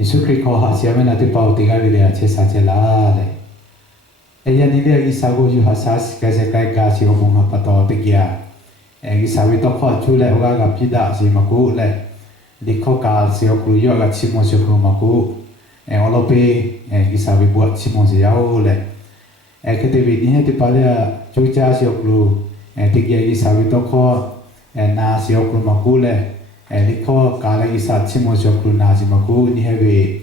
耶稣基督哈下面那对包地个里的切撒切拉嘞，哎呀你嘞伊萨古就哈撒个些该个是个蒙哈巴多的呀，哎伊萨维多靠出来我个皮达是嘛古嘞，你靠个是个古有个起毛是个嘛古，哎我老贝哎伊萨维布起毛是有嘞，哎个对比你嘿对包的就加是个古，哎对个伊萨维多靠哎那是个古嘛古嘞。ni ko kala isa chimo chokru na ji maku ni hebe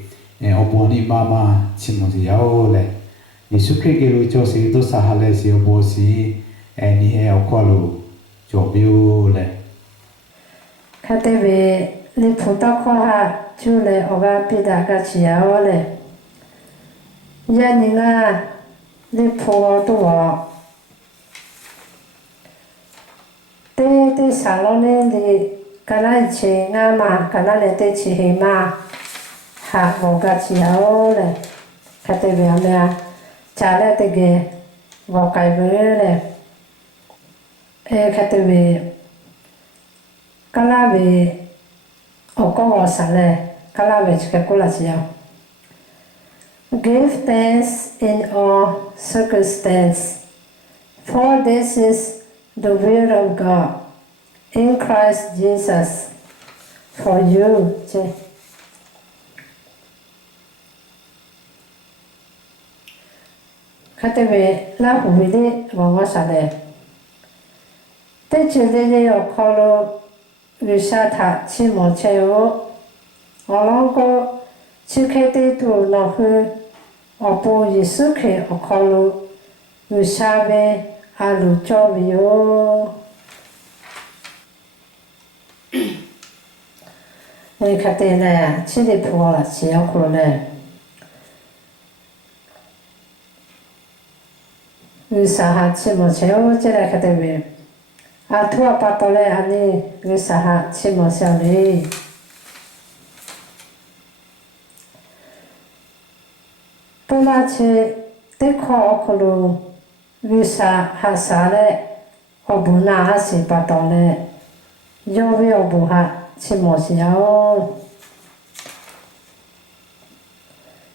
obo ni mama chimo ji yao le ni sukre ke lu cho si to sa hale si obo si ni he okwa lu cho biu le kate be ni phuta kho ha chu le oga pida ka chi yao le ya ni nga ni pho to wa te sa lo ne ni kana chi nga ma kana le te chi he ma ha go ga chi yao le kate be amea cha le te ge go kai be le kate be kala be oko go sa le kala be chi ka kula chi yao give thanks in all circumstances for this is the will of God in Christ Jesus for you. Katebe la hubide wawa sale. Te chile yo kolo visata chimo cheo. Olongo chikete tu no hu opo yisuke okolo visabe alu chobio. Kate ne chile puola chia kurone. Usaha chimo cheo jere kate be. Atua patole ani usaha chimo cheo ni. Pula che te ko okolo usaha sale obuna hasi patole. Yobe obuha chimo cheo.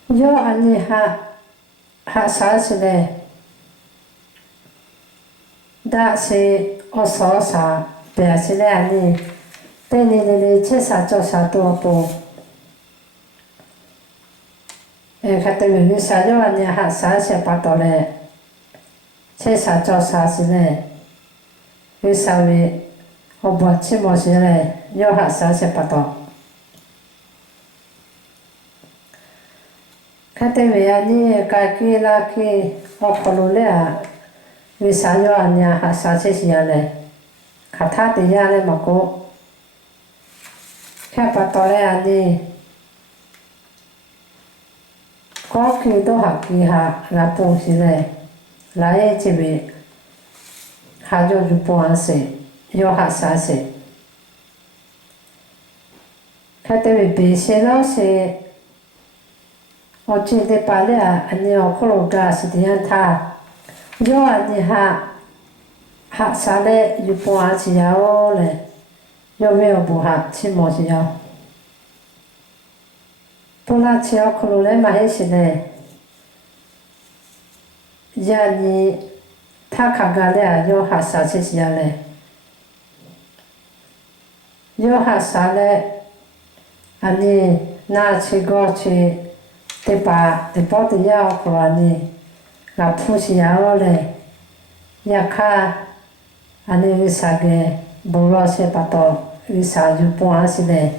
Yo ani ha sa sile. Da se oso sa pe sile ani te ni che sa cho sa to po. Kate mi sa yo ani ha sa se patole. Che sa cho sa sile. Sa we obo chimo sile yo ha sa se pato. Kate mi ani ka ki la ki okolo le a visa yo ani ha sa se sia le kata te ya le mako ka patole ani ko ki to ha ki ha la po si le la e chibi ha jo ju po an se yo ha sa se kate mi be se lo se o chi de pa le a ani okolo ga si de ta yo ani ha sa le yu po a chi yao le yo me o bu ha chi mo chi yao pula chi o kolo le ma he si le ya ni ta ka ga le a yo ha sa chi si ya le yo ha sa le ani na chi go chi te pa te po te ya o kolo ani la pu si yao le ya ka ani visa ge bolo se pato visa ju po a si le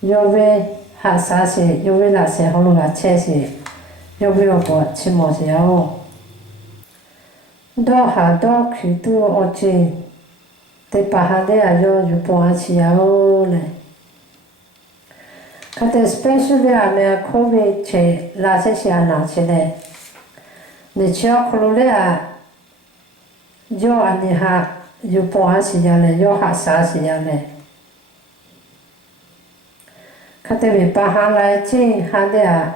yo ve ha sa se yo ve la se holo la che se yo ve o po chi mo se yao do ha do ki tu o chi te pa ha le a yo ju po a chi yao le kate especially a me COVID che la se si ana che le ne chio kolo le a yo ani ha yu po a si ya le yo ha sa si ya le kate mi pa ha lai chi ha le a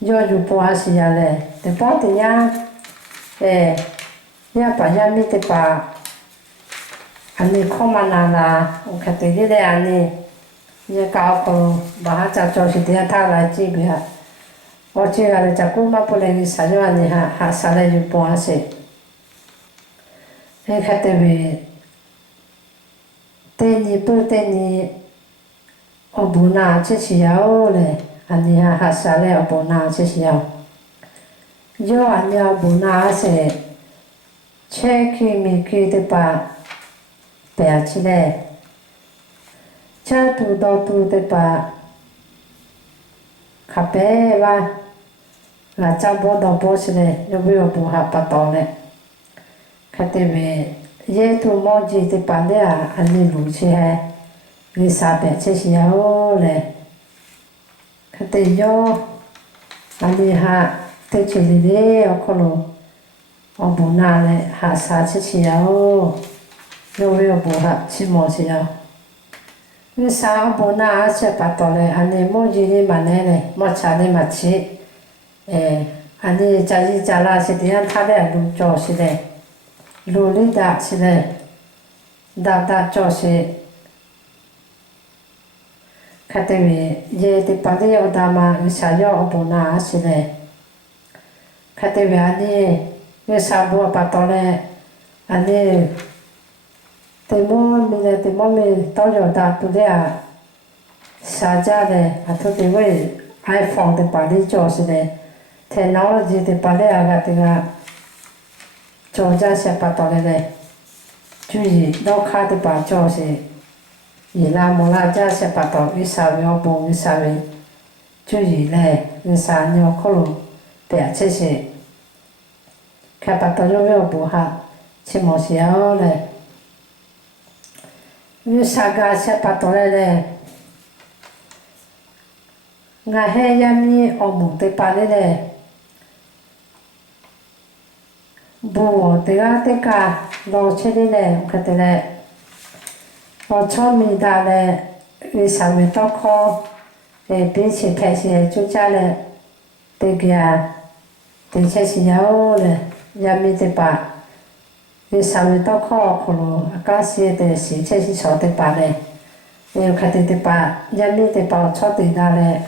yo yu po a si ya le te po te ya ya pa ya mi te pa ani koma na la kate le ani 也搞不马上就是点他来这边，我这个在古马不能啥子玩意哈啥来就搬些，你看对不？对你不对你，我不拿这些要嘞，安尼哈啥嘞我不拿这些要，有安尼我不拿些，切去米去的把摆起来。cha tu do tu te pa kape wa la cha bo do bo sile yo bi bo ha pa to le kate be ye tu mo ji te pa le a ani lu che hai ni sa pe che si ya o le kate yo ani ha te che le o ko lo o bu na le ha sa che si ya o yo bi bo ha chi mo si ya你啥不拿些把到嘞，安尼莫日哩嘛嘞，莫查哩嘛吃，安尼家里家啦是点样，他嘞路做是嘞，路里打是嘞，打做是，看对没？也得把这要打嘛，你啥要不拿是嘞，看对没？安尼你啥不把到嘞，安尼。对么咪到有大都的啊，啥家的啊，都对为 iPhone 的把你做是的，technology 的把你啊个这个做家些把到的嘞，就是老卡的把做是，伊拉莫拉家些把到伊啥要不伊啥位，就是嘞，伊啥鸟可能别这些，看把到有没有不好，起码是要嘞。你啥个些把到来嘞？我还要你澳门的把来嘞，不这个老吃的嘞，可得嘞，我炒米大嘞，你上面到烤，并且拍些就加嘞，这个啊，这些是要嘞，要米的把。你上面到烤可能刚些的是这是炒的吧嘞，你看的吧，人民的吧炒的那嘞，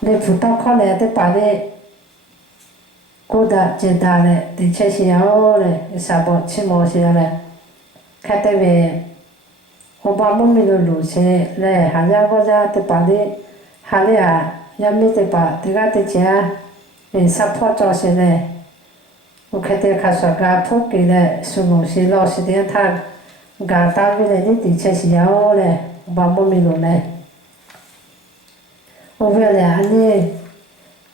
你不到烤来的吧嘞，过的简单嘞，的确是要嘞，啥不起毛些嘞，看的呗，我把我们的路线嘞，还要我家的吧嘞，还嘞啊，人民的吧，这个的钱，啥破做些嘞。我看见他说个普及嘞，什么是老师点他，个单位嘞，你的确是要嘞，把我们弄嘞。我为了安尼，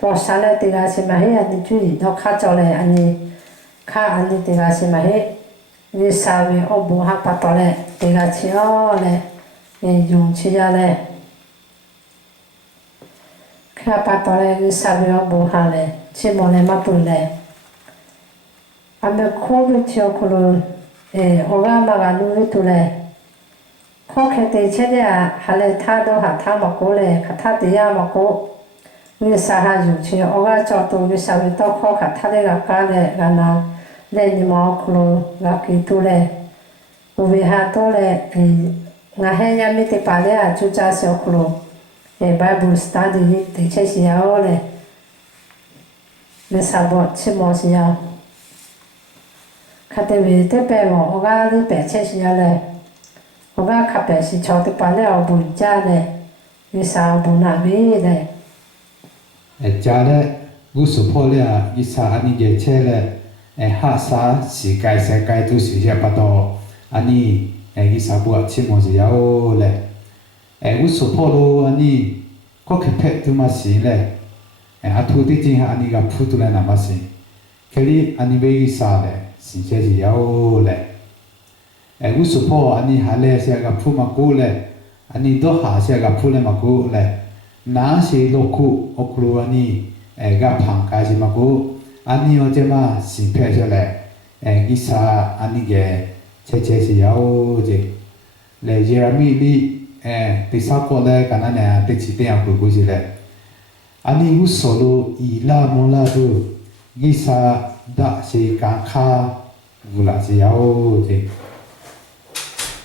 把啥嘞这个是嘛嘿，安尼注意到卡做嘞，安尼，卡安尼这个是嘛嘿，你稍微我不哈把到嘞，这个是要嘞，用起呀嘞，卡把到嘞，你稍微我不哈嘞，起码嘞嘛不嘞。아메 코비 티오코로 오가마가 누비투레 코케테 체데아 할레 타도 하타 먹고레 카타디야 먹고 위 사하 유치 오가 저도 위 사비 또 코 카타데가 까레 가나 레니모 코로 가키투레 우비하 토레 나헤야 미테 파레아 주자세 코로 바이블 스타디 데체시야오레 위 사보 치모시야看对没？这边我家的白切是要嘞，我家看白是炒的把了不加嘞，你啥不拿米嘞？加嘞，我说破了，伊啥安尼个切嘞，哈啥是该是该都是些不多，安尼伊啥不起码是要嘞，我说破了安尼，我去拍都嘛是嘞，啊土地正安尼个铺出来那么是，可里安尼买伊啥嘞？是这是要嘞，我说破安尼下来些个铺嘛古嘞，安尼都下些个铺嘞嘛古嘞，哪些落古，我古安尼个旁家是嘛古，安尼我这嘛是拍出来，伊啥安尼个这是要这，嘞耶米哩第三个嘞，干那呢第几点古是嘞，安尼我说了伊拉莫拉都，伊啥。da si ka kha vula si yao je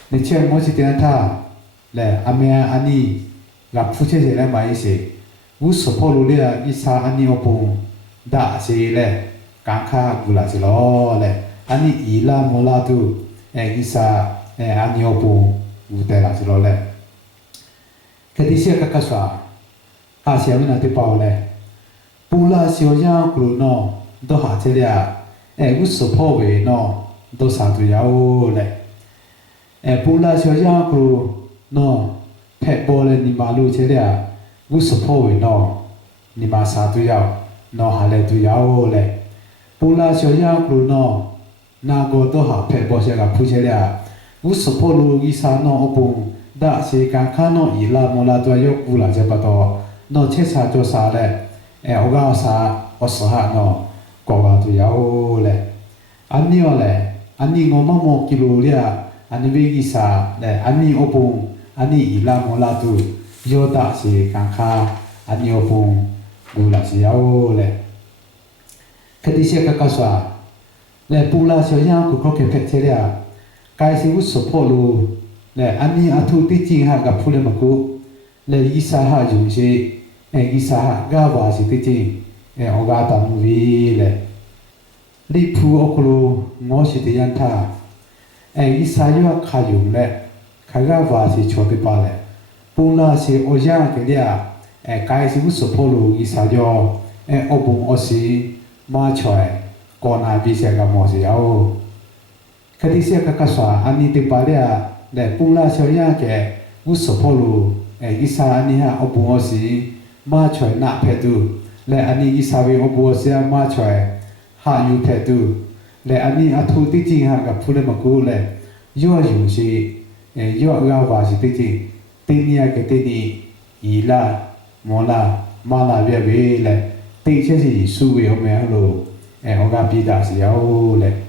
ni che mo si tian tha le amea ani ga phuche se le mai se u support lu le isa ani opu da se le ka kha gula se lo le ani ila mola tu isa ani opu u te la se lo le kedisia ka kaswa ka sia na te pau le pula sio ya kru no do ha che ya u support we no do sa tu ya o le pula sio ya kru no pet ball ni ma lu che ya u support we no ni ma sa tu ya no ha le tu ya o le pula sio ya kru no na go do ha pet ball che ga phu che ya u support lu gi sa no opu da se ka kha no i la mo la tu yo ku la che pa to no che sa jo sa le o ga sa o so ha no ko ga tu ya o le ani o le ani ngo ma mo ki lu ya ani ve gi sa le ani opu ani i la mo la tu yo da se ka kha ani opu ku la se ya o le ka di se ka ka swa le pu la se ya ku ko ke phe che ya kai si u support lu le ani athu ti chi ha ga phu le ma ku le i sa ha ju se i sa ha ga ba si ti chi o ga ta mu vi le li phu o ku lu ngo si ti yan tha i sa yo kha yu le kha ga ba si cho ti pa le pu la si o ya ke ya kai si u support lu i sa yo o bu o si ma choi ko na bi se ga mo si ya o ka di se ka ka swa ani ti pa le le pula so ya ke u support lu isa ani ha opu o si ma choi na phe tu le ani isa we opu o si ma choi ha yu phe tu le ani athu ti chi ha ga phule ma ku le yo yu si yo ga wa si ti chi ti ni ya ke ti ni i la mo la ma la ye be le ti che si su we o me lo o ga pi da si ya o le